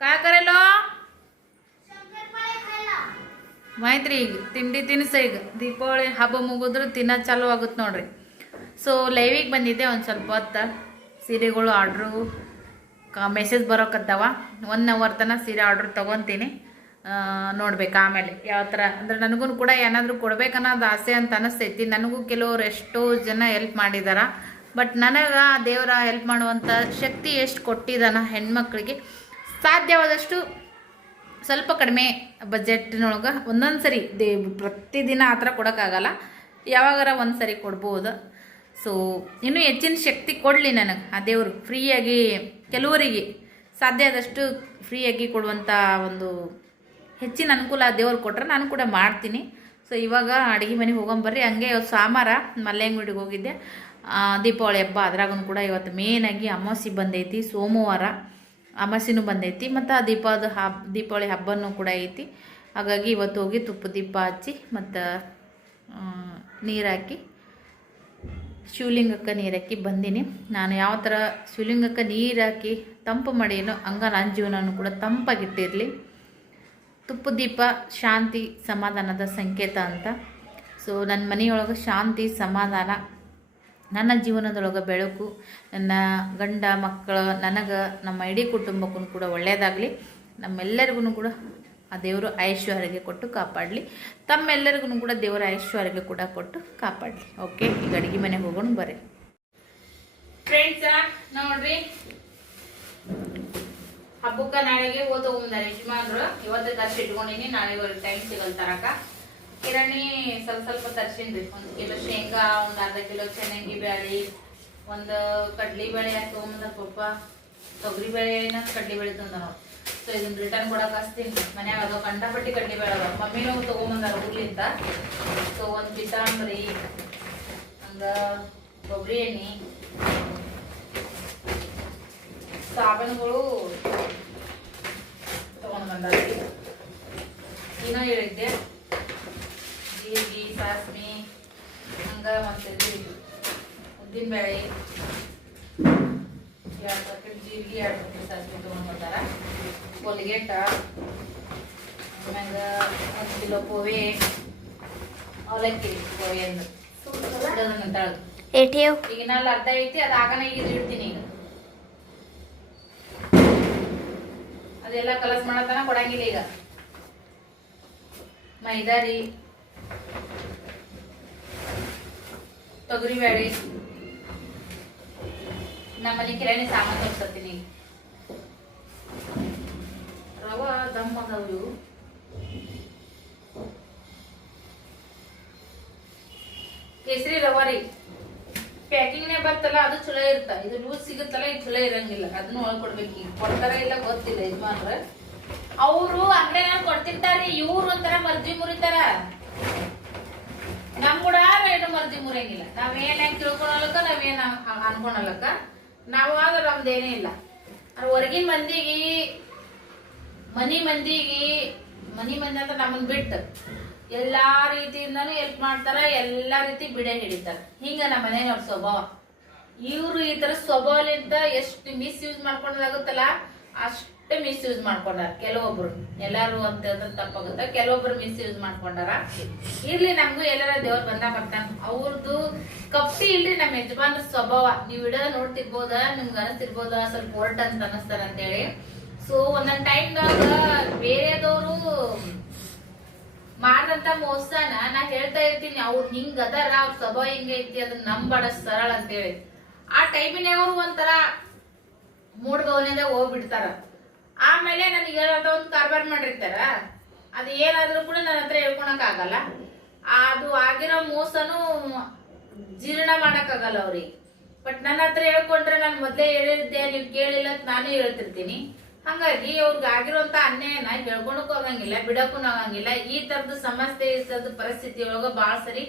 काय ಕರೆಲೋ ಮಾಹಿತಿ ಈಗ ತಿಂಡಿ ತಿನಿಸ ಈಗ ದೀಪಾವಳಿ ಹಬ್ಬ ಮುಗಿದ್ರು ತಿನ್ನ ಚಾಲು ಆಗುತ್ತೆ ನೋಡ್ರಿ ಸೊ ಲೈವಿಗೆ ಬಂದಿದ್ದೆ ಒಂದು ಸ್ವಲ್ಪ ಹೊತ್ತು. ಸೀರೆಗಳು ಆರ್ಡ್ರು ಕಾ ಮೆಸೇಜ್ ಬರೋಕತ್ತಾವ. ಒನ್ ಅವರ್ ತನಕ ಸೀರೆ ಆರ್ಡ್ರ್ ತೊಗೊತೀನಿ. ನೋಡ್ಬೇಕು ಆಮೇಲೆ ಯಾವ ಥರ ಅಂದ್ರೆ ನನಗೂ ಕೂಡ ಏನಾದರೂ ಕೊಡ್ಬೇಕನ್ನೋದು ಆಸೆ ಅಂತ ಅನಿಸ್ತೈತಿ. ನನಗೂ ಕೆಲವರು ಎಷ್ಟೋ ಜನ ಹೆಲ್ಪ್ ಮಾಡಿದಾರ. ಬಟ್ ನನಗೆ ದೇವರ ಹೆಲ್ಪ್ ಮಾಡುವಂಥ ಶಕ್ತಿ ಎಷ್ಟು ಕೊಟ್ಟಿದ್ದಾನ ಹೆಣ್ಮಕ್ಳಿಗೆ ಸಾಧ್ಯವಾದಷ್ಟು ಸ್ವಲ್ಪ ಕಡಿಮೆ ಬಜೆಟ್ನೊಳಗೆ ಒಂದೊಂದು ಸರಿ ದೇ ಪ್ರತಿದಿನ ಆ ಥರ ಕೊಡೋಕ್ಕಾಗಲ್ಲ. ಯಾವಾಗಾರ ಒಂದು ಸರಿ ಕೊಡ್ಬೋದು. ಸೊ ಇನ್ನೂ ಹೆಚ್ಚಿನ ಶಕ್ತಿ ಕೊಡಲಿ ನನಗೆ. ಆ ದೇವರು ಫ್ರೀಯಾಗಿ ಕೆಲವರಿಗೆ ಸಾಧ್ಯ ಆದಷ್ಟು ಫ್ರೀಯಾಗಿ ಕೊಡುವಂಥ ಒಂದು ಹೆಚ್ಚಿನ ಅನುಕೂಲ ದೇವ್ರು ಕೊಟ್ಟರೆ ನಾನು ಕೂಡ ಮಾಡ್ತೀನಿ. ಸೊ ಇವಾಗ ಅಡುಗೆ ಮನೆಗೆ ಹೋಗೊಂಬರ್ರಿ ಹಂಗೆ ಇವತ್ತು ಸಾಮಾರ ಮಲ್ಲೆಂಗುಡಿಗೆ ಹೋಗಿದ್ದೆ. ದೀಪಾವಳಿ ಹಬ್ಬ ಅದ್ರಾಗೂ ಕೂಡ ಇವತ್ತು ಮೇನಾಗಿ ಅಮಾವಾಸ್ಯೆ ಬಂದೈತಿ ಸೋಮವಾರ. ಅಮಾಸಿನೂ ಬಂದೈತಿ ಮತ್ತು ಆ ದೀಪದ ಹಬ್ಬ ದೀಪಾವಳಿ ಹಬ್ಬನೂ ಕೂಡ ಐತಿ. ಹಾಗಾಗಿ ಇವತ್ತು ಹೋಗಿ ತುಪ್ಪ ದೀಪ ಹಚ್ಚಿ ಮತ್ತು ನೀರು ಹಾಕಿ, ಶಿವಲಿಂಗಕ್ಕೆ ನೀರು ಹಾಕಿ ಬಂದೀನಿ. ನಾನು ಯಾವ ಥರ ಶಿವಲಿಂಗಕ್ಕೆ ನೀರು ಹಾಕಿ ತಂಪು ಮಾಡೇನೋ ಹಂಗ ನನ್ನ ಕೂಡ ತಂಪಾಗಿಟ್ಟಿರಲಿ. ತುಪ್ಪ ದೀಪ ಶಾಂತಿ ಸಮಾಧಾನದ ಸಂಕೇತ ಅಂತ. ಸೊ ನನ್ನ ಮನೆಯೊಳಗೆ ಶಾಂತಿ ಸಮಾಧಾನ ನನ್ನ ಜೀವನದೊಳಗೆ ಬೆಳಕು, ನನ್ನ ಗಂಡ ಮಕ್ಕಳು, ನನಗೆ, ನಮ್ಮ ಇಡೀ ಕುಟುಂಬಕ್ಕೂ ಕೂಡ ಒಳ್ಳೆಯದಾಗಲಿ ನಮ್ಮೆಲ್ಲರಿಗೂ ಕೂಡ ಆ ದೇವರು ಐಶ್ವರ್ಯಗೆ ಕೊಟ್ಟು ಕಾಪಾಡಲಿ. ತಮ್ಮೆಲ್ಲರಿಗೂ ಕೂಡ ದೇವರ ಐಶ್ವರ್ಯಗೆ ಕೂಡ ಕೊಟ್ಟು ಕಾಪಾಡಲಿ. ಓಕೆ, ಈಗ ಅಡುಗೆ ಮನೆಗೆ ಹೋಗೋಣ ಬರ್ರಿ. ಫ್ರೆಂಡ್ಸ ನೋಡ್ರಿ. ಹಬ್ಬಕ್ಕ ನಾಳೆಗೆ ಹೋದ ಯಜಮಾನ್ರು ಇವತ್ತು ತರ್ಸಿ ಇಟ್ಕೊಂಡಿನಿ, ನಾಳೆ ಟೈಮ್ ಸಿಗಲ್ ತರಕ ಕಿರಾಣಿ ಸ್ವಲ್ಪ ಸ್ವಲ್ಪ ತರ್ಸಿನ್ರಿ ಒಂದು ಕಿಲೋ ಶೇಂಗಾ, ಒಂದು ಅರ್ಧ ಕಿಲೋ ಚೆನ್ನಂಗಿ ಬ್ಯಾಳಿ, ಒಂದು ಕಡ್ಲಿ ಬೇಳೆ ಹಾಕಿ ತಗೊಂಬಂದ ಪಪ್ಪ ತೊಗರಿ ಬೇಳೆನ ಕಡ್ಲಿ ಬೇಳೆ ತಂದ ಸೊ ಇದನ್ನ ರಿಟರ್ನ್ ಕೊಡಕ್ ಹಚ್ತೀನಿ. ಮನ್ಯಾಗ ಅದು ಕಂಡಪಟ್ಟಿ ಕಡ್ಲಿ ಬೇಳೆ ಅದಾವ. ಮಮ್ಮಿನೂ ತಗೊಂಬಂದಾರ ಊರ್ಲಿಂದ. ಸೊ ಒಂದು ಪಿತಾಂಬರಿ ಹಂಗ ಕೊಬ್ಬರಿ ಎಣ್ಣೆ, ಸಾಬೂನುಗಳು ತಗೊಂಡ್ ಬಂದಾರಿ ಇನ್ನೂ ಹೇಳಿದ್ದೆ. ಸಾಸ್ಮಿ ಹಂಗ ಮತ್ತೆ ಉದ್ದಿನ ಬೇಳೆ ಎರಡು ಪ್ಯಾಕೆಟ್ ಜೀರಿಗೆ ಎರಡು ಪ್ಯಾಕೆಟ್ ಸಾಸ್ಮಿ ತೊಗೊಂಡ್ಬರ್ತಾರ. ಕೊಲ್ಗೆಟ ಆಮ್ಯಾಗ ಒಂದು ಕಿಲೋ ಪೋವೆ ಅವಲಕ್ಕಿ ಪೋವೆ ಅಂದ್ರೆ ತಳಗ ಈಗ ನಲ್ಲಿ ಅರ್ಧ ಐತಿ ಅದು ಆಗನ ಈಗ ಇಡ್ತೀನಿ ಈಗ. ಅದೆಲ್ಲ ಕಲಸ್ ಮಾಡತನ ಕೊಡಂಗಿಲ್ಲ ಈಗ. ಮೈದಾ ರೀ ತೊಗರಿ ಬೇಳೆ. ನಮ್ಮ ಮನೆ ಕಿರಾಣಿ ಸಾಮಾನು ತೋರಿಸ್ತೀನಿ ರವ, ದಮ್ ಅದಾವ ಇವು. ಕೇಸರಿ ರವ ರೀ. ಪ್ಯಾಕಿಂಗ್ನೇ ಬರ್ತಲ್ಲ ಅದು ಚಲೋ ಇರ್ತ. ಇದು ಲೂಸ್ ಸಿಗುತ್ತಲ್ಲ, ಇದು ಚಲೋ ಇರಂಗಿಲ್ಲ. ಅದನ್ನ ಒಳಗೆ ಕೊಡ್ಬೇಕು ಈಗ. ಕೊಡ್ತಾರ ಇಲ್ಲ ಗೊತ್ತಿಲ್ಲ, ಯಜಮಾನ್ರ. ಅವರು ಅಂಗಡಿನಾಗ ಕೊಡ್ತಿರ್ತಾರ್ರಿ ಇವ್ರು ಒಂಥರ ಮರ್ಜಿ ಮುರಿತಾರ. ನಮ್ ಕೂಡ ಏನು ಮರ್ಜಿ ಮುರಿಯಂಗಿಲ್ಲ. ನಾವ್ ಏನ್ ಹೆಂಗ್ ತಿಳ್ಕೊಳಲಕ್ಕ ನಾವೇನ್ ಅನ್ಕೊಳಲಕ್ಕ ನಾವಾಗ ನಮ್ದೇನೇ ಇಲ್ಲ. ಹೊರಗಿನ ಮಂದಿಗೆ, ಮನಿ ಮಂದಿಗೆ, ಮನಿ ಮಂದಿ ಅಂತ ನಮ್ಮನ್ ಬಿಟ್ಟು ಎಲ್ಲಾ ರೀತಿಯಿಂದಾನು ಹೆಲ್ಪ್ ಮಾಡ್ತಾರ, ಎಲ್ಲಾ ರೀತಿ ಬಿಡೆ ಹಿಡಿತಾರ. ಹಿಂಗ ನಮ್ಮ ಮನೆಯವ್ರ ಸ್ವಭಾವ. ಇವ್ರು ಈ ತರ ಸ್ವಭಾವಲಿಂತ ಎಷ್ಟು ಮಿಸ್ ಯೂಸ್ ಮಾಡ್ಕೊಂಡಾಗುತ್ತಲ್ಲ ಅಷ್ಟು ಮಿಸ್ ಯೂಸ್ ಮಾಡ್ಕೊಂಡಾರ. ಕೆಲವೊಬ್ರು. ಎಲ್ಲಾರು ಅಂತ ಹೇಳಿದ್ರೆ ತಪ್ಪಾಗುತ್ತೆ. ಕೆಲವೊಬ್ರು ಮಿಸ್ ಯೂಸ್ ಮಾಡ್ಕೊಂಡಾರ. ಇರ್ಲಿ ನಮ್ಗೂ ಎಲ್ಲಾರ ದೇವ್ರ ಬಂದ ಬರ್ತಾನ. ಅವ್ರದ್ದು ಕಪ್ಪಿ ಇಲ್ರಿ ನಮ್ಮ ಯಜಮಾನ್ರ ಸ್ವಭಾವ. ನೀವ್ ಇಡ ನೋಡ್ತಿರ್ಬೋದ, ನಿಮ್ಗೆ ಅನಿಸ್ತಿರ್ಬೋದ ಸ್ವಲ್ಪ ಹೊರಟ ಅಂತ ಅನಸ್ತಾರ ಅಂತೇಳಿ. ಸೊ ಒಂದೊಂದ್ ಟೈಮ್ದಾಗ ಬೇರೆದವರು ಮಾಡ್ದಂತ ಮೋಸನ ನಾ ಹೇಳ್ತಾ ಇರ್ತೀನಿ. ಅವ್ರು ಹಿಂಗ್ ಅದಾರ, ಅವ್ರ ಸ್ವಭಾವ ಹಿಂಗೈತಿ ಅದನ್ನ ನಂಬಡ ಸರಳ ಅಂತೇಳಿ. ಆ ಟೈಮಿನ ಅವ್ರು ಒಂಥರ ಮೂಡ್ಗವನೆದಾಗ ಹೋಗ್ಬಿಡ್ತಾರ. ಆಮೇಲೆ ನನಗೆ ಹೇಳೋದ ಒಂದು ಕಾರ್ಬಾರ್ ಮಾಡಿರ್ತಾರ. ಅದು ಏನಾದ್ರೂ ಕೂಡ ನನ್ನ ಹತ್ರ ಹೇಳ್ಕೊಳಕ್ ಆಗಲ್ಲ. ಅದು ಆಗಿರೋ ಮೋಸನು ಜೀರ್ಣ ಮಾಡೋಕ್ಕಾಗಲ್ಲ ಅವ್ರಿಗೆ. ಬಟ್ ನನ್ನ ಹತ್ರ ಹೇಳ್ಕೊಂಡ್ರೆ ನಾನು ಮೊದಲೇ ಹೇಳಿದ್ದೆ, ನೀವು ಕೇಳಿಲ್ಲ ಅಂತ ನಾನು ಹೇಳ್ತಿರ್ತೀನಿ. ಹಂಗಾಗಿ ಅವ್ರಿಗೆ ಆಗಿರುವಂತ ಅನ್ಯಾಯನ ಹೇಳ್ಕೊಳಕ್ಕೂ ಆಗಂಗಿಲ್ಲ, ಬಿಡಕ್ಕೂ ಆಗಂಗಿಲ್ಲ. ಈ ತರದ ಸಮಸ್ಯೆ ತರದ ಪರಿಸ್ಥಿತಿ ಒಳಗೆ ಭಾಳ ಸರಿ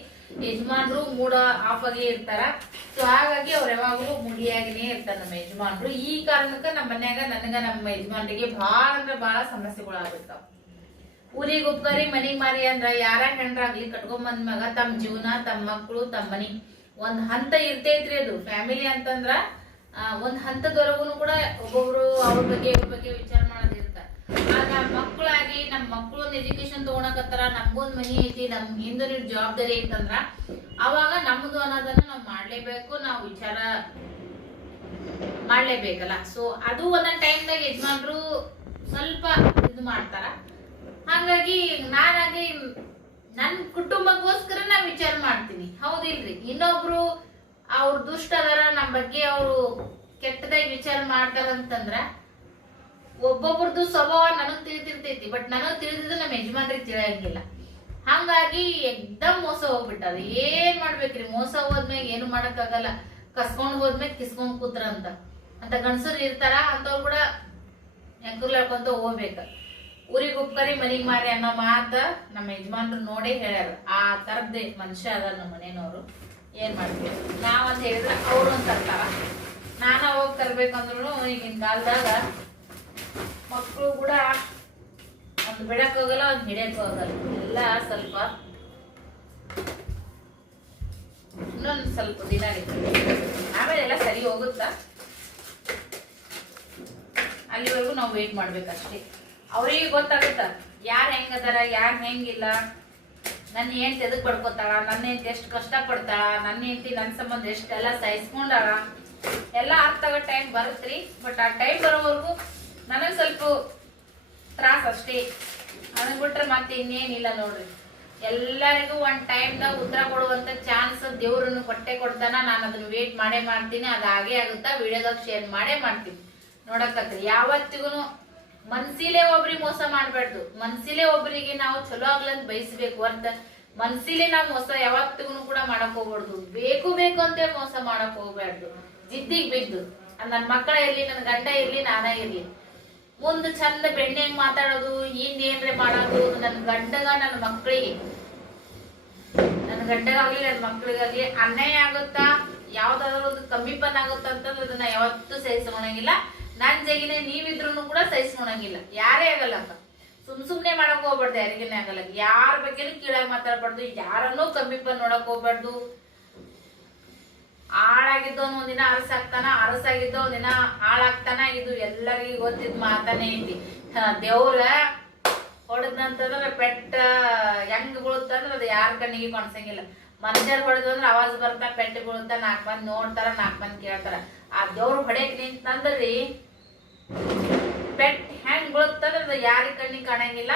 ಯಜಮಾನ್ರು ಮೂಡ ಆಫ್ ಆಗಿ ಇರ್ತಾರ. ಸೊ ಹಾಗಾಗಿ ಅವ್ರ ಯಾವಾಗಲೂ ಮುಡಿಯಾಗಿನೇ ಇರ್ತಾರ ನಮ್ಮ ಯಜಮಾನ್ರು. ಈ ಕಾರಣಕ್ಕ ನಮ್ಮ ಮನ್ಯಾಗ ನನಗ ನಮ್ಮ ಯಜಮಾನ್ರಿಗೆ ಭಾಳ ಅಂದ್ರೆ ಬಾಳ ಸಮಸ್ಯೆಗಳು ಆಗಿರ್ತಾವ ಊರಿಗೆ ಉಪ್ಕರಿ, ಮನಿಗ್ ಮಾರಿ ಅಂದ್ರ ಯಾರ ಹೆಣ್ರಾಗ್ಲಿ ಕಟ್ಕೊಂಡ್ ಬಂದ್ ಮ್ಯಾಗ ತಮ್ಮ ಜೀವನ ತಮ್ಮ ಮಕ್ಕಳು ತಮ್ಮ ಮನಿ. ಒಂದ್ ಹಂತ ಇರ್ತೈತ್ರಿ ಅದು. ಫ್ಯಾಮಿಲಿ ಅಂತಂದ್ರ ಒಂದ್ ಹಂತದವರೆಗೂ ಕೂಡ ಒಬ್ಬೊಬ್ರು ಅವ್ರ ಬಗ್ಗೆ, ಇವ್ರ ಬಗ್ಗೆ ವಿಚಾರ ಮಾಡೋದಿರ್ತಾರ. ಎಜುಕೇಶನ್ ತಗೊಳಕತ್ತಾರ, ನಮ್ಗೊಂದ್ ಮನಿ ಐತಿ, ನಮ್ ಹಿಂದೆ ಜವಾಬ್ದಾರಿ ಐತಂದ್ರ ಅವಾಗ ನಮ್ದು ಅನ್ನೋದನ್ನ ನಾವ್ ಮಾಡ್ಲೇಬೇಕು, ನಾವ್ ವಿಚಾರ ಮಾಡ್ಲೇಬೇಕಲ್ಲ. ಸೊ ಅದು ಒಂದೊಂದ್ ಟೈಮ್ದಾಗ ಯಜಮಾನ್ರು ಸ್ವಲ್ಪ ಇದು ಮಾಡ್ತಾರ. ಹಾಗಾಗಿ ನಾನಾಗಿ ನನ್ ಕುಟುಂಬಕ್ಕೋಸ್ಕರ ನಾ ವಿಚಾರ ಮಾಡ್ತೀನಿ. ಹೌದಿಲ್ರಿ? ಇನ್ನೊಬ್ರು ಅವ್ರ ದುಷ್ಟ ಅದಾರ, ನಮ್ ಬಗ್ಗೆ ಅವರು ಕೆಟ್ಟದಾಗಿ ವಿಚಾರ ಮಾಡ್ತಾರಂತಂದ್ರ ಒಬ್ಬೊಬ್ರದ್ದು ಸ್ವಭಾವ ನನಗ್ ತಿಳಿದಿರ್ತೈತಿ ಬಟ್ ನನಗ್ ತಿಳಿದಿದ್ದು ನಮ್ಮ ಯಜಮಾನ್ರಿಗೆ ತಿಳಿಯಂಗಿಲ್ಲ. ಹಂಗಾಗಿ ಎಕ್ದಮ್ ಮೋಸ ಹೋಗ್ಬಿಟ್ಟದ ಏನ್ ಮಾಡ್ಬೇಕ್ರಿ? ಮೋಸ ಹೋದ್ಮ್ಯಾಗ ಏನು ಮಾಡಕ್ಕಾಗಲ್ಲ. ಕಸ್ಕೊಂಡ್ ಹೋದ್ಮ್ಯಾಗ ಕಿಸ್ಕೊಂಡ್ ಕೂತ್ರ ಅಂತ. ಅಂತ ಗಂಡಸರು ಇರ್ತಾರ, ಅಂತವ್ರು ಕೂಡ ಹೆಂಕರ್ಲ ಹೇಳ್ಕೊಂತ ಹೋಗ್ಬೇಕ. ಊರಿಗೆ ಉಪ್ಕರಿ, ಮನಿಗ್ ಮಾರಿ ಅನ್ನೋ ಮಾತ ನಮ್ಮ ಯಜಮಾನ್ರು ನೋಡೇ ಹೇಳ್ಯಾರ. ಆ ತರದ್ದೇ ಮನುಷ್ಯ ಅದ ನಮ್ಮ ಮನೇನವ್ರು ಏನ್ ಮಾಡ್ತೀವಿ ನಾವಂತ ಹೇಳಿದ್ರೆ ಅವ್ರು ಅಂತ ತರ್ತಾರ ನಾನು ಹೋಗಿ ತರ್ಬೇಕಂದ್ರು ಈಗಿನ ಕಾಲದಾಗ ಮಕ್ಕಳು ಕೂಡ ಒಂದು ಬಿಡಕ್ ಹೋಗಲ್ಲ, ಒಂದು ಹಿಡಿಯಕ್ ಹೋಗಲ್ಲ. ಎಲ್ಲ ಸ್ವಲ್ಪ ಇನ್ನೊಂದು ಸ್ವಲ್ಪ ದಿನ ಆಮೇಲೆ ಎಲ್ಲ ಸರಿ ಹೋಗುತ್ತಾ? ಅಲ್ಲಿವರೆಗೂ ನಾವು ವೇಟ್ ಮಾಡ್ಬೇಕಷ್ಟೇ. ಅವ್ರಿಗೆ ಗೊತ್ತಾಗುತ್ತ? ಯಾರು ಹೆಂಗದಾರ ಯಾರು ಹೆಂಗಿಲ್ಲ? ನನ್ನ ಹೆಂಡ್ತಿ ಎದಕ್ ಪಡ್ಕೋತಾಳ ನನ್ನ ಹೆಂಡ್ತಿ ಎಷ್ಟು ಕಷ್ಟ ಪಡ್ತಾಳ ನನ್ನ ಹೆಂಡ್ತಿ ನನ್ನ ಸಂಬಂಧ ಎಷ್ಟೆಲ್ಲ ಸಹಿಸ್ಕೊಂಡಾಳ? ಎಲ್ಲ ಅರ್ಥ ಆಗೋ ಟೈಮ್ ಬರುತ್ತ್ರಿ ಬಟ್ ಆ ಟೈಮ್ ಬರೋವರೆಗೂ ನನಗೆ ಸ್ವಲ್ಪ ತ್ರಾಸ ಅಷ್ಟೇ. ಅದನ್ನ ಬಿಟ್ರೆ ಮತ್ತೆ ಇನ್ನೇನಿಲ್ಲ ನೋಡ್ರಿ. ಎಲ್ಲರಿಗೂ ಒಂದ್ ಟೈಮ್ದಾಗ ಉತ್ತರ ಕೊಡುವಂತ ಚಾನ್ಸ್ ದೇವ್ರನ್ನು ಕೊಟ್ಟೆ ಕೊಡ್ತಾನ. ನಾನು ಅದನ್ನ ವೇಟ್ ಮಾಡೇ ಮಾಡ್ತೀನಿ. ಅದ ಹಾಗೆ ಆಗುತ್ತಾ? ವಿಡಿಯೋದಾಗ ಶೇರ್ ಮಾಡೇ ಮಾಡ್ತೀನಿ. ನೋಡಕತ್ರಿ ಯಾವತ್ತಿಗೂ ಮನ್ಸಿಲೇ ಒಬ್ರಿಗೆ ಮೋಸ ಮಾಡ್ಬಾರ್ದು. ಮನ್ಸಿಲೇ ಒಬ್ರಿಗೆ ನಾವು ಚಲೋ ಆಗ್ಲಂತ ಬಯಸ್ಬೇಕು. ಅಂತ ಮನ್ಸಿಲೆ ನಾವು ಮೋಸ ಯಾವತ್ತಿಗೂ ಕೂಡ ಮಾಡಕ್ ಹೋಗ್ಬಾರ್ದು. ಬೇಕು ಬೇಕು ಅಂತ ಮೋಸ ಮಾಡಕ್ ಹೋಗ್ಬಾರ್ದು. ಜಿದ್ದಿಗೆ ಬಿದ್ದು. ನನ್ನ ಮಕ್ಕಳ ಇರ್ಲಿ ನನ್ನ ಗಂಡ ಇರ್ಲಿ, ನಾನ ಇರ್ಲಿ. ಮುಂದ್ ಚಂದ ಬೆಣ್ಣೆಂಗ್ ಮಾತಾಡೋದು ಹಿಂದ್ ಏನ್ರೆ ಮಾಡೋದು ನನ್ನ ಗಂಡಗ ನನ್ನ ಮಕ್ಕಳಿಗೆ ನನ್ನ ಗಂಡಗಾಗ್ಲಿ ನನ್ನ ಮಕ್ಳಿಗಾಗ್ಲಿ ಅನ್ಯಾಯ ಆಗುತ್ತಾ? ಯಾವ್ದಾದ್ರು ಒಂದು ಕಮ್ಮಿಪನ್ ಆಗುತ್ತಾ ಅಂತಂದ್ರೆ ಅದನ್ನ ಯಾವತ್ತೂ ಸಹಿಸ್ಕೊಳಂಗಿಲ್ಲ. ನನ್ ಜಗಿನೇ ನೀವಿದ್ರು ಕೂಡ ಸಹಿಸ್ಕೊಳಂಗಿಲ್ಲ. ಯಾರೇ ಆಗಲ್ಲ ಅಂತ. ಸುಮ್ ಸುಮ್ನೆ ಮಾಡಕ್ ಹೋಗ್ಬಾರ್ದು, ಯಾರಿಗೇನೆ ಆಗಲ್ಲ. ಯಾರ ಬಗ್ಗೆನೂ ಕೀಳಾಗಿ ಮಾತಾಡ್ಬಾರ್ದು, ಯಾರನ್ನೂ ಕಮ್ಮಿಪನ್ ನೋಡಕ್ ಹೋಗ್ಬಾರ್ದು. ಆಳಾಗಿದ್ದವನು ಒಂದಿನ ಅರಸಾಗ್ತಾನ ಅರಸಾಗಿದ್ದ ಒಂದಿನ ಹಾಳಾಗ್ತಾನ, ಇದು ಎಲ್ಲರಿಗೂ ಗೊತ್ತಿದ್ ಮಾತಾನೆ ಐತಿ. ದೇವ್ರ ಹೊಡೆದಂತಂದ್ರ ಪೆಟ್ಟ ಹೆಂಗ್ ಬೀಳುತ್ತಂದ್ರ ಅದು ಯಾರ ಕಣ್ಣಿಗೆ ಕಾಣಿಸಂಗಿಲ್ಲ. ಮನುಷ್ಯರ್ ಹೊಡೆದು ಅಂದ್ರೆ ಅವಾಜ್ ಬರ್ತಾ, ಪೆಟ್ಟ ಬೀಳುತ್ತ ನಾಲ್ಕು ಮಂದಿ ನೋಡ್ತಾರ ನಾಲ್ಕು ಮಂದಿ ಕೇಳ್ತಾರ. ಆ ದೇವ್ರು ಹೊಡೆಯಕ್ ನಿಂತಂದ್ರಿ ಪೆಟ್ ಹೆಂಗ್ ಬೀಳುತ್ತಂದ್ರ ಅದು ಯಾರ ಕಣ್ಣಿಗೆ ಕಾಣಂಗಿಲ್ಲ,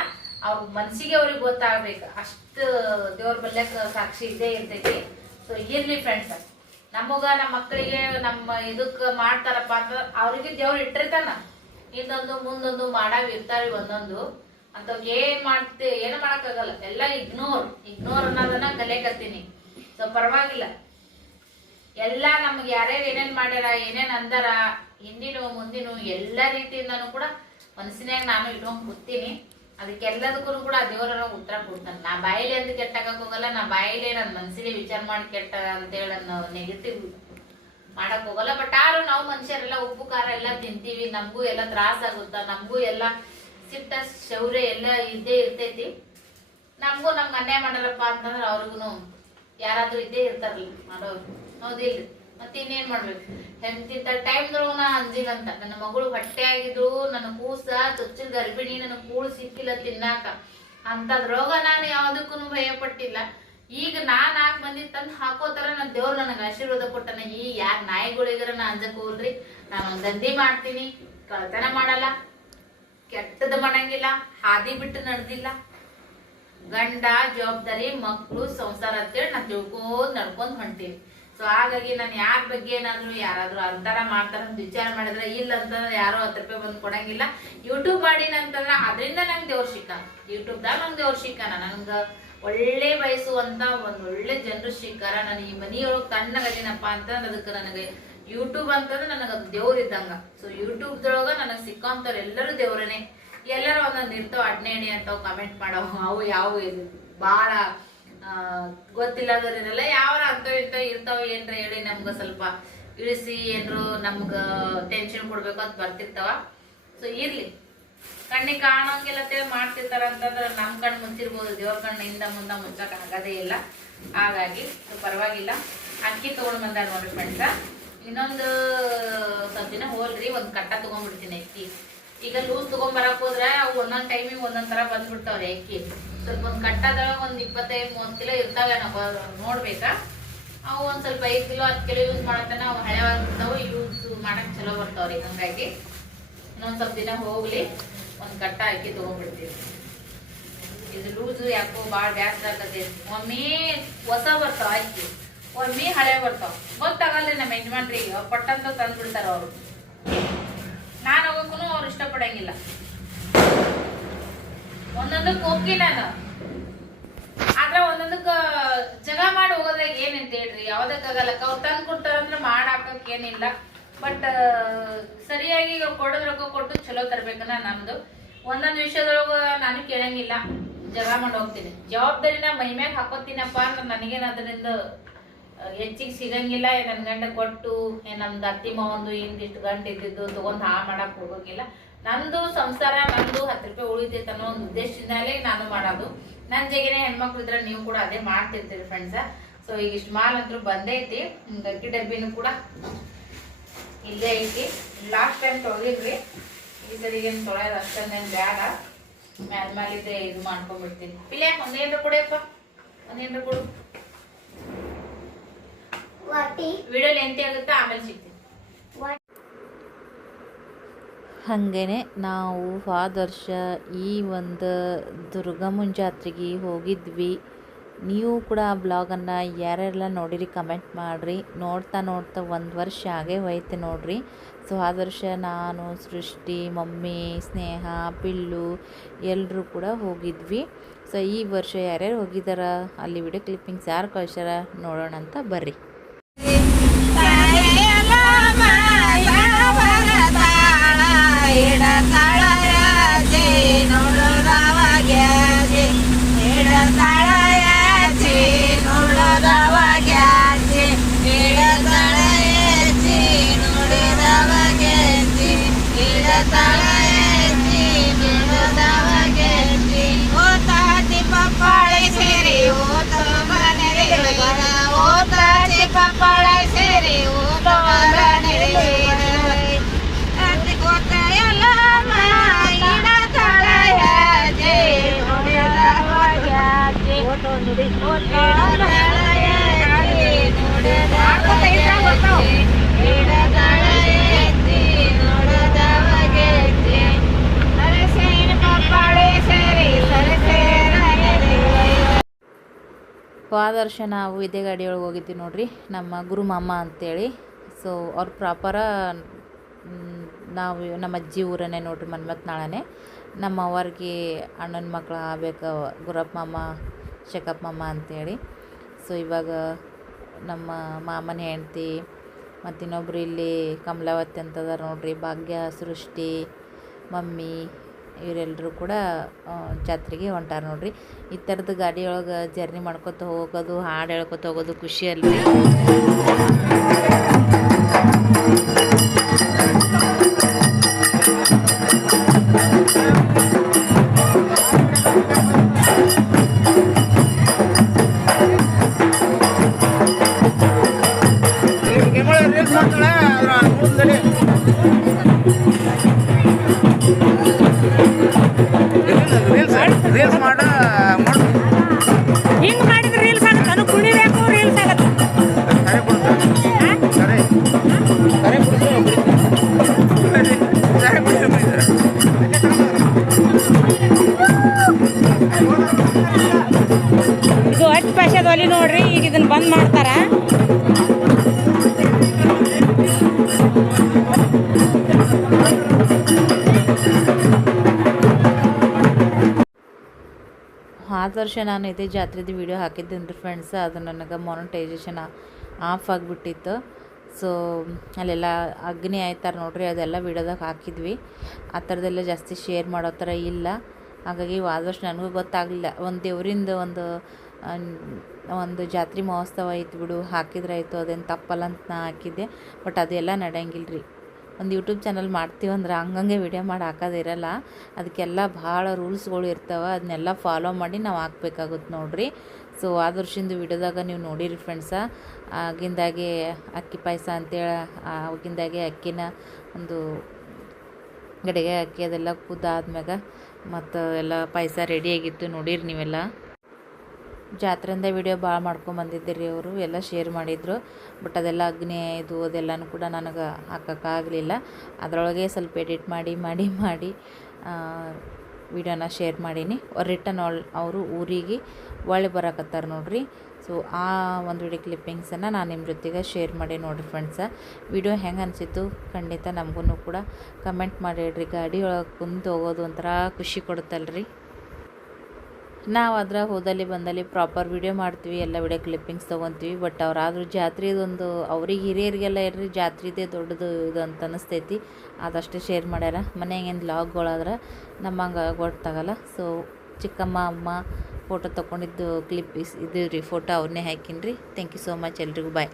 ಅವ್ರ ಮನ್ಸಿಗೆ ಅವ್ರಿಗೆ ಗೊತ್ತಾಗ್ಬೇಕು. ಅಷ್ಟು ದೇವ್ರ ಬಲ್ಯಕ್ ಸಾಕ್ಷಿ ಇದ್ದೇ ಇರ್ತೈತಿ. ಸೊ ಇರ್ಲಿ ಫ್ರೆಂಡ್ಸ್ ನಮಗ ನಮ್ಮ ಮಕ್ಕಳಿಗೆ ನಮ್ಮ ಇದಕ್ಕೆ ಮಾಡ್ತಾರಪ್ಪ ಅಂತ ಅವ್ರಿಗೆ ದೇವ್ರು ಇಟ್ಟಿರ್ತಾನ. ಇನ್ನೊಂದು ಮುಂದೊಂದು ಮಾಡಾವ್ ಇರ್ತಾವೆ ಒಂದೊಂದು. ಅಂತ ಏನ್ ಮಾಡ್ತಿ, ಏನು ಮಾಡಕ್ಕಾಗಲ್ಲ. ಎಲ್ಲ ಇಗ್ನೋರ್ ಇಗ್ನೋರ್ ಅನ್ನೋದನ್ನ ಕಲಿಯಕತ್ತೀನಿ ಸೊ ಪರವಾಗಿಲ್ಲ. ಎಲ್ಲ ನಮ್ಗೆ ಯಾರ್ಯಾರು ಏನೇನ್ ಮಾಡ್ಯಾರ, ಏನೇನ್ ಅಂದಾರ, ಹಿಂದಿನೂ ಮುಂದಿನೂ ಎಲ್ಲ ರೀತಿಯಿಂದನೂ ಕೂಡ ಮನಸ್ಸಿನಾಗ ನಾನು ಇಟ್ಕೊಂಡ್ ಕೂತೀನಿ. ಅದಕ್ಕೆಲ್ಲದಕ್ಕೂ ಕೂಡ ದೇವರ ಉತ್ತರ ಕೊಡ್ತಾನೆ. ನಾ ಬಾಯಲ್ಲಿ ಅಂತ ಕೆಟ್ಟಾಗಕ್ ಹೋಗಲ್ಲ ನಾ ಬಾಯಲ್ಲಿ ನನ್ನ ಮನಸ್ಸಿಗೆ ವಿಚಾರ ಮಾಡಿ ಕೆಟ್ಟ ಅಂತೇಳಿ ನಾವು ನೆಗೆಟಿವ್ ಮಾಡಕ್ ಹೋಗಲ್ಲ. ಬಟ್ ಆದ್ರೂ ನಾವು ಮನುಷ್ಯರೆಲ್ಲ ಉಪ್ಪು, ಖಾರ ಎಲ್ಲ ತಿಂತೀವಿ, ನಮಗೂ ಎಲ್ಲ ತ್ರಾಸ ಆಗುತ್ತ, ನಮಗೂ ಎಲ್ಲ ಸಿಟ್ಟ ಶೌರ್ಯ ಎಲ್ಲ ಇದ್ದೇ ಇರ್ತೈತಿ. ನಮಗೂ ನಮ್ಗೆ ಅನ್ಯಾಯ ಮಾಡಲ್ಲಪ್ಪ ಅಂತಂದ್ರೆ ಅವ್ರಿಗೂ ಯಾರಾದ್ರೂ ಇದ್ದೇ ಇರ್ತಾರಲ್ಲ, ಮಾಡೋರು. ಹೌದಿಲ್ರಿ? ಮತ್ತೆ ಇನ್ನೇನ್ ಮಾಡ್ಬೇಕು ಎಂತಿಂತ ಟೈಮ್ದೊಳಗ ನಾ ಅಂಜಿಲ್ಲಂತ ನನ್ನ ಮಗಳು ಹೊಟ್ಟೆ ಆಗಿದ್ರು ನನ್ನ ಕೂಸ ತುಚ್ಚಿದ ಗರ್ಭಿಣಿ, ನನ್ನ ಕೂಳು ಸಿಕ್ಕಿಲ್ಲ ತಿನ್ನಾಕ. ಅಂತ ರೋಗ ನಾನು ಯಾವ್ದಕ್ಕೂ ಭಯ ಪಟ್ಟಿಲ್ಲ ಈಗ ನಾ ನಾಕ್ ಮಂದಿ ಹಾಕೋ ತರ ನನ್ನ ದೇವ್ರು ನನಗೆ ಆಶೀರ್ವಾದ ಕೊಟ್ಟನ. ಈ ಯಾರ ನಾಯಿಗಳಿಗರ ನಾ ಅಂಜಕ್ ಹೋಗ್ರಿ. ನಾನು ದಂಧೆ ಮಾಡ್ತೀನಿ. ಕಳ್ತನ ಮಾಡಲ್ಲ. ಕೆಟ್ಟದ ಮಾಡಂಗಿಲ್ಲ. ಹಾದಿ ಬಿಟ್ಟು ನಡೆದಿಲ್ಲ. ಗಂಡ, ಜವಾಬ್ದಾರಿ ಮಕ್ಕಳು ಸಂಸಾರ ಅಂತೇಳಿ ನಾ ತಿಳ್ಕೊಂಡ್ ನಡ್ಕೊಂಡ್ ಹೊಂಟೀನಿ. ಸೊ ಹಾಗಾಗಿ ನಾನು ಯಾರ ಬಗ್ಗೆ ಏನಾದ್ರು ಯಾರಾದ್ರೂ ಅಂತಾರ ಮಾಡ್ತಾರ ಅಂತ ವಿಚಾರ ಮಾಡಿದ್ರೆ ಇಲ್ಲ ಅಂತಂದ್ರೆ ಯಾರು ಹತ್ತು ರೂಪಾಯಿ ಬಂದು ಕೊಡಂಗಿಲ್ಲ. ಯೂಟ್ಯೂಬ್ ಮಾಡಿನ ಅಂತಂದ್ರೆ ಅದರಿಂದ ನಂಗೆ ದೇವ್ರ ಸಿಕ್ಕ ಯೂಟ್ಯೂಬ್ದಾಗ ನಂಗೆ ದೇವ್ರ ಸಿಕ್ಕಾನ ನಂಗೆ ಒಳ್ಳೆ ಬಯಸುವಂತ ಒಂದು ಒಳ್ಳೆ ಜನರು ಸಿಕ್ಕಾರ ನಾನು ಈ ಮನಿಯೊಳಗೆ ತಣ್ಣಗದಿನಪ್ಪ ಅಂತಂದ್ರೆ ಅದಕ್ಕೆ ನನಗೆ ಯೂಟ್ಯೂಬ್ ಅಂತಂದ್ರೆ ನನಗೆ ದೇವ್ರ ಇದ್ದಂಗ. ಸೊ ಯೂಟ್ಯೂಬ್ದೊಳಗ ನನಗೆ ಸಿಕ್ಕಂಥವ್ರು ಎಲ್ಲರೂ ದೇವ್ರನೇ ಎಲ್ಲರೂ ಒಂದೊಂದು ಇರ್ತಾವ ಅಡ್ನೇಣಿ ಅಂತಾವ್ ಕಮೆಂಟ್ ಮಾಡೋ ಅವು ಯಾವ ಭಾಳ ಗೊತ್ತಿಲ್ಲದವ್ರೆಲ್ಲ ಯಾವ ಅಂತ ಇಂತ ಇರ್ತಾವ ಏನ್ರ ಹೇಳಿ ನಮ್ಗ ಸ್ವಲ್ಪ ಇಳಿಸಿ ಏನ್ರು ನಮ್ಗ ಟೆನ್ಷನ್ ಕೊಡ್ಬೇಕು ಅಂತ ಬರ್ತಿರ್ತಾವ. ಸೊ ಇರ್ಲಿ. ಕಣ್ಣಿಗೆ ಕಾಣೋಂಗಿಲ್ಲ ಅಂತೇಳಿ ಮಾಡ್ತಿರ್ತಾರ ಅಂತಂದ್ರೆ ನಮ್ ಕಣ್ ಮುಚ್ಚಿರ್ಬೋದು, ದೇವ್ರ ಕಣ್ಣಿಂದ ಮುಂದ ಮುಚ್ಚಕ್ ಆಗದೇ ಇಲ್ಲ. ಹಾಗಾಗಿ ಪರವಾಗಿಲ್ಲ. ಅಕ್ಕಿ ತಗೊಂಡ್ ಬಂದ ನೋಡ್ರಿ ಫ್ರೆಂಡ್ಸ ಇನ್ನೊಂದು ಸ್ವಲ್ಪ ದಿನ ಹೋಲ್ರಿ ಒಂದ್ ಕಟ್ಟ ತಗೊಂಡ್ಬಿಡ್ತೀನಿ ಅಕ್ಕಿ. ಈಗ ಲೂಸ್ ತಗೊಂಬರಕ್ ಹೋದ್ರೆ ಅವು ಒಂದೊಂದ್ ಟೈಮಿಗೆ ಒಂದೊಂದ್ ತರ ಬಂದ್ಬಿಡ್ತಾವ್ರಿ ಅಕ್ಕಿ. ಸ್ವಲ್ಪ ಒಂದ್ ಕಟ್ಟದೊಳಗ ಒಂದ್ ಇಪ್ಪತ್ತೈದು ಮೂವತ್ತು ಕಿಲೋ ಇರ್ತಾವೆ ನಾವು ನೋಡ್ಬೇಕಾ? ಅವು ಒಂದ್ ಸ್ವಲ್ಪ ಐದು ಕಿಲೋ, ಹತ್ತು ಕಿಲೋ ಯೂಸ್ ಮಾಡತ್ತನ ಅವು ಹಳೆವಾಗಿರ್ತಾವ ಯೂಸ್ ಮಾಡಕ್ ಚಲೋ ಬರ್ತಾವ್ರಿ ಹಂಗಾಗಿ. ಇನ್ನೊಂದ್ ಸ್ವಲ್ಪ ದಿನ ಹೋಗ್ಲಿ, ಒಂದ್ ಕಟ್ಟ ಅಕ್ಕಿ ತಗೊಂಡ್ಬಿಡ್ತೀವಿ. ಇದು ಲೂಸು ಯಾಕೋ ಭಾಳ ಬ್ಯಾಸ್ರ ಆಗತ್ತೆ ಒಮ್ಮೆ ಹೊಸ ಬರ್ತಾವ ಅಕ್ಕಿ. ಒಮ್ಮೆ ಹಳೆ ಬರ್ತಾವ. ಗೊತ್ತಾಗಲ್ಲ ನಮ್ಮ ಯಜಮಾನ್ರಿಗೆ, ಪಟ್ಟಂತ ತಂದ್ಬಿಡ್ತಾರ ಅವ್ರು. ಇಷ್ಟಪಡಂಗಿಲ್ಲ. ಒಂದೊಂದಕ್ಕೆ ಹೋಗಿ ನಾನು ಆದ್ರ ಒಂದೊಂದಕ್ಕ ಜಗ ಮಾಡಿ ಹೋಗೋದಾಗ ಏನಂತ ಹೇಳ್ರಿ? ಯಾವ್ದಕ್ಕಾಗಲ್ಲ. ಅವ್ರು ತಂದು ಕೊಡ್ತಾರಂದ್ರೆ ಮಾಡಾಕಕ್ ಏನಿಲ್ಲ. ಬಟ್ ಸರಿಯಾಗಿ ಕೊಡೋದ್ ರೊಕ್ಕ ಕೊಟ್ಟು ಚಲೋ ತರ್ಬೇಕನ್ನ ನಮ್ದು. ಒಂದೊಂದು ವಿಷಯದೊಳಗ ನಾನು ಕೇಳಂಗಿಲ್ಲ. ಜಗ ಮಾಡಿ ಹೋಗ್ತೀನಿ. ಜವಾಬ್ದಾರಿನ ಮೈ ಮ್ಯಾಗ ಹಾಕೋತೀನಪ್ಪ ಅಂದ್ರೆ ನನಗೇನು ಅದರಿಂದ ಹೆಚ್ಚಿಗೆ ಸಿಗಂಗಿಲ್ಲ ನನ್ನ ಗಂಡ ಕೊಟ್ಟು ನಮ್ದು ಅತ್ತಿ ಮಾವಂದು ಹಿಂದಿಷ್ಟು ಗಂಟು ಇದ್ದಿದ್ದು ತೊಗೊಂಡು ಹಾ ಮಾಡಕ್ ಹೋಗಂಗಿಲ್ಲ. ನಂದು ಸಂಸಾರ, ನಂದು ಹತ್ತು ರೂಪಾಯಿ ಉಳಿತೈತೆ ಅನ್ನೋ ಒಂದು ಉದ್ದೇಶದಿಂದಲೇ ನಾನು ಮಾಡೋದು. ನನ್ನ ಜೊತೆಗೆ ಹೆಣ್ಮಕ್ಳು ಇದ್ರೆ ನೀವು ಕೂಡ ಅದೇ ಮಾಡ್ತಿರ್ತೀರಿ ಫ್ರೆಂಡ್ಸ ಸೊ ಈಗ ಇಷ್ಟು ಮಾಲ್ ಅಂತೂ ಬಂದೈತಿ ಗಟ್ಟಿ ಡಬ್ಬಿನೂ ಕೂಡ ಇಲ್ಲೇ ಐತಿ. ಲಾಸ್ಟ್ ಟೈಮ್ ತೊಳೆದಿದ್ರಿ ಈ ಸರಿ ಏನು ತೊಳೆಯೋದು ಅಷ್ಟೊಂದೇನು ಬೇಡ ಮ್ಯಾಲ ಮ್ಯಾಲಿದ್ದೆ ಇದು ಮಾಡ್ಕೊಂಡ್ಬಿಡ್ತೀನಿ. ಇಲ್ಲೇ ಒಂದೇನ್ರ ಕೊಡಿಯಪ್ಪ ಒಂದೇನ್ರ ಕೊಡು. ವಿಡಿಯೋ ಲೆಂತಿ ಆಗುತ್ತೆ ಆಮೇಲೆ ಸಿಗ್ತೀನಿ. ಹಾಗೇನೆ ನಾವು ಹೋದ ವರ್ಷ ಈ ಒಂದು ದುರ್ಗಮ್ಮನ ಜಾತ್ರೆಗೆ ಹೋಗಿದ್ವಿ. ನೀವು ಕೂಡ ಆ ಬ್ಲಾಗನ್ನು ಯಾರೆಲ್ಲ ನೋಡಿರಿ ಕಮೆಂಟ್ ಮಾಡಿರಿ. ನೋಡ್ತಾ ನೋಡ್ತಾ ಒಂದು ವರ್ಷ ಆಗೇ ಹೋಯ್ತು ನೋಡಿರಿ. ಸೊ ಆದರ್ಶ ವರ್ಷ ನಾನು ಸೃಷ್ಟಿ ಮಮ್ಮಿ ಸ್ನೇಹ ಪಿಲ್ಲು ಎಲ್ಲರೂ ಕೂಡ ಹೋಗಿದ್ವಿ. ಸೊ ಈ ವರ್ಷ ಯಾರ್ಯಾರು ಹೋಗಿದಾರ ಅಲ್ಲಿ ವಿಡಿಯೋ ಕ್ಲಿಪ್ಪಿಂಗ್ಸ್ ಯಾರು ಕಳ್ಸ್ಯಾರ ನೋಡೋಣ ಅಂತ ಬರ್ರಿ. ಹೋದ ವರ್ಷ ನಾವು ಇದೇ ಗಾಡಿಯೊಳಗೆ ಹೋಗಿದ್ದೀವಿ ನೋಡ್ರಿ, ನಮ್ಮ ಗುರು ಮಾಮ ಅಂತೇಳಿ. ಸೊ ಅವ್ರ ಪ್ರಾಪರ ನಾವು ನಮ್ಮ ಅಜ್ಜಿ ಊರನ್ನೇ ನೋಡ್ರಿ ಮನ್ಮತ್ ನಾಳೆ ನಮ್ಮ ಅವ್ರಿಗೆ ಅಣ್ಣನ ಮಕ್ಕಳು ಆಗ್ಬೇಕು, ಗುರಪ್ಪ ಮಾಮ, ಶಕಪ್ ಮಾಮ ಅಂತೇಳಿ. ಸೊ ಇವಾಗ ನಮ್ಮ ಮಾಮನ ಹೆಂಡ್ತಿ ಮತ್ತು ಇನ್ನೊಬ್ರು ಇಲ್ಲಿ ಕಮಲಾವತಿ ಅಂತದಾರ ನೋಡ್ರಿ, ಭಾಗ್ಯ, ಸೃಷ್ಟಿ, ಮಮ್ಮಿ. ಇವರೆಲ್ಲರೂ ಕೂಡ ಜಾತ್ರೆಗೆ ಹೊಂಟಾರ ನೋಡ್ರಿ. ಈ ಥರದ ಗಾಡಿಯೊಳಗೆ ಜರ್ನಿ ಮಾಡ್ಕೊತ ಹೋಗೋದು, ಹಾಡು ಹೇಳ್ಕೊತ ಹೋಗೋದು ಖುಷಿ ವರ್ಷ ನಾನು ಇದೇ ಜಾತ್ರೆದು ವಿಡಿಯೋ ಹಾಕಿದ್ದೀನಿ ರೀ ಫ್ರೆಂಡ್ಸ್ ಅದು ನನಗೆ ಮೊನಟೈಸೇಷನ್ ಆಫ್ ಆಗಿಬಿಟ್ಟಿತ್ತು. ಸೊ ಅಲ್ಲೆಲ್ಲ ಅಗ್ನಿ ಆಯ್ತಾರೆ ನೋಡ್ರಿ, ಅದೆಲ್ಲ ವಿಡಿಯೋದಾಗ ಹಾಕಿದ್ವಿ. ಆ ಥರದ್ದೆಲ್ಲ ಜಾಸ್ತಿ ಶೇರ್ ಮಾಡೋ ಥರ ಇಲ್ಲ. ಹಾಗಾಗಿ ಆದಷ್ಟು ನನಗೂ ಗೊತ್ತಾಗಲಿಲ್ಲ. ಒಂದು ದೇವರಿಂದ ಒಂದು ಒಂದು ಜಾತ್ರೆ ಮಹೋತ್ಸವ ಆಯ್ತು ಬಿಡು ಹಾಕಿದ್ರಾಯ್ತು ಅದೇನು ತಪ್ಪಲ್ಲ ಅಂತ ನಾ ಹಾಕಿದ್ದೆ. ಬಟ್ ಅದೆಲ್ಲ ನಡೆಯಂಗಿಲ್ಲ ರೀ ಒಂದು ಯೂಟ್ಯೂಬ್ ಚಾನಲ್ ಮಾಡ್ತೀವಂದ್ರೆ ಹಂಗಂಗೆ ವಿಡಿಯೋ ಮಾಡಿ ಹಾಕೋದಿರಲ್ಲ ಅದಕ್ಕೆಲ್ಲ ಭಾಳ ರೂಲ್ಸ್ಗಳು ಇರ್ತಾವೆ, ಅದನ್ನೆಲ್ಲ ಫಾಲೋ ಮಾಡಿ ನಾವು ಹಾಕ್ಬೇಕಾಗುತ್ತೆ ನೋಡಿರಿ. ಸೊ ಆ ವರ್ಷದಿಂದ ವಿಡಿಯೋದಾಗ ನೀವು ನೋಡಿರಿ ಫ್ರೆಂಡ್ಸ ಆಗಿಂದಾಗೆ ಅಕ್ಕಿ ಪಾಯಸ ಅಂತೇಳಿ, ಆಗಿಂದಾಗೆ ಅಕ್ಕಿನ ಒಂದು ಗಡಿಗೆ ಅಕ್ಕಿ ಅದೆಲ್ಲ ಕುದ್ದಾದ್ಮ್ಯಾಗ ಮತ್ತು ಎಲ್ಲ ಪಾಯಸ ರೆಡಿ ಆಗಿತ್ತು ನೋಡಿರಿ ನೀವೆಲ್ಲ. ಜಾತ್ರೆಯಿಂದ ವಿಡಿಯೋ ಭಾಳ ರೀ ಅವರು, ಎಲ್ಲ ಶೇರ್ ಮಾಡಿದರು. ಬಟ್ ಅದೆಲ್ಲ ಅಗ್ನಿ, ಇದು, ಅದೆಲ್ಲನೂ ಕೂಡ ನನಗೆ ಹಾಕೋಕ್ಕಾಗಲಿಲ್ಲ ಅದರೊಳಗೆ ಸ್ವಲ್ಪ ಎಡಿಟ್ ಮಾಡಿ ಮಾಡಿ ಮಾಡಿ ವಿಡಿಯೋನ ಶೇರ್ ಮಾಡೀನಿ. ರಿಟರ್ನ್ ಒಳ್ ಅವರು ಊರಿಗೆ ಒಳ್ಳೆ ಬರಕತ್ತಾರೆ ನೋಡಿರಿ. ಸೊ ಆ ಒಂದು ವಿಡಿಯೋ ಕ್ಲಿಪ್ಪಿಂಗ್ಸನ್ನು ನಾನು ನಿಮ್ಮ ಜೊತೆಗೆ ಶೇರ್ ಮಾಡಿ ನೋಡಿರಿ ಫ್ರೆಂಡ್ಸ ವಿಡಿಯೋ ಹೆಂಗೆ ಅನಿಸಿತ್ತು ಖಂಡಿತ ನಮಗೂ ಕೂಡ ಕಮೆಂಟ್ ಮಾಡಿಡ್ರಿ. ಗಾಡಿ ಒಳಗೆ ಕುಂತು ಹೋಗೋದು ಒಂಥರ ಖುಷಿ ಕೊಡುತ್ತಲ್ರಿ. ನಾವು ಅದರ ಹೋದಲ್ಲಿ ಬಂದಲ್ಲಿ ಪ್ರಾಪರ್ ವಿಡಿಯೋ ಮಾಡ್ತೀವಿ, ಎಲ್ಲ ವಿಡಿಯೋ ಕ್ಲಿಪ್ಪಿಂಗ್ಸ್ ತೊಗೊತೀವಿ ಬಟ್ ಅವರಾದರೂ ಜಾತ್ರೆದೊಂದು ಅವ್ರಿಗೆ ಹಿರಿಯರಿಗೆಲ್ಲ ಇರ್ರಿ, ಜಾತ್ರೆದೇ ದೊಡ್ಡದು ಇದು ಅಂತ ಅನಿಸ್ತೈತಿ. ಅದಷ್ಟೇ ಶೇರ್ ಮಾಡ್ಯಾರ. ಮನೆಯಾಗೇನು ಲಾಗ್ಗಳಾದ್ರೆ ನಮ್ಮಂಗೆ ಗೊತ್ತಾಗಲ್ಲ. ಸೊ ಚಿಕ್ಕಮ್ಮ, ಅಮ್ಮ ಫೋಟೋ ತೊಗೊಂಡಿದ್ದು ಕ್ಲಿಪ್ ಇದು ರೀ ಫೋಟೋ ಅವ್ರನ್ನೇ ಹಾಕಿನ್ರಿ. ಥ್ಯಾಂಕ್ ಯು ಸೋ ಮಚ್ ಎಲ್ರಿಗೂ. ಬಾಯ್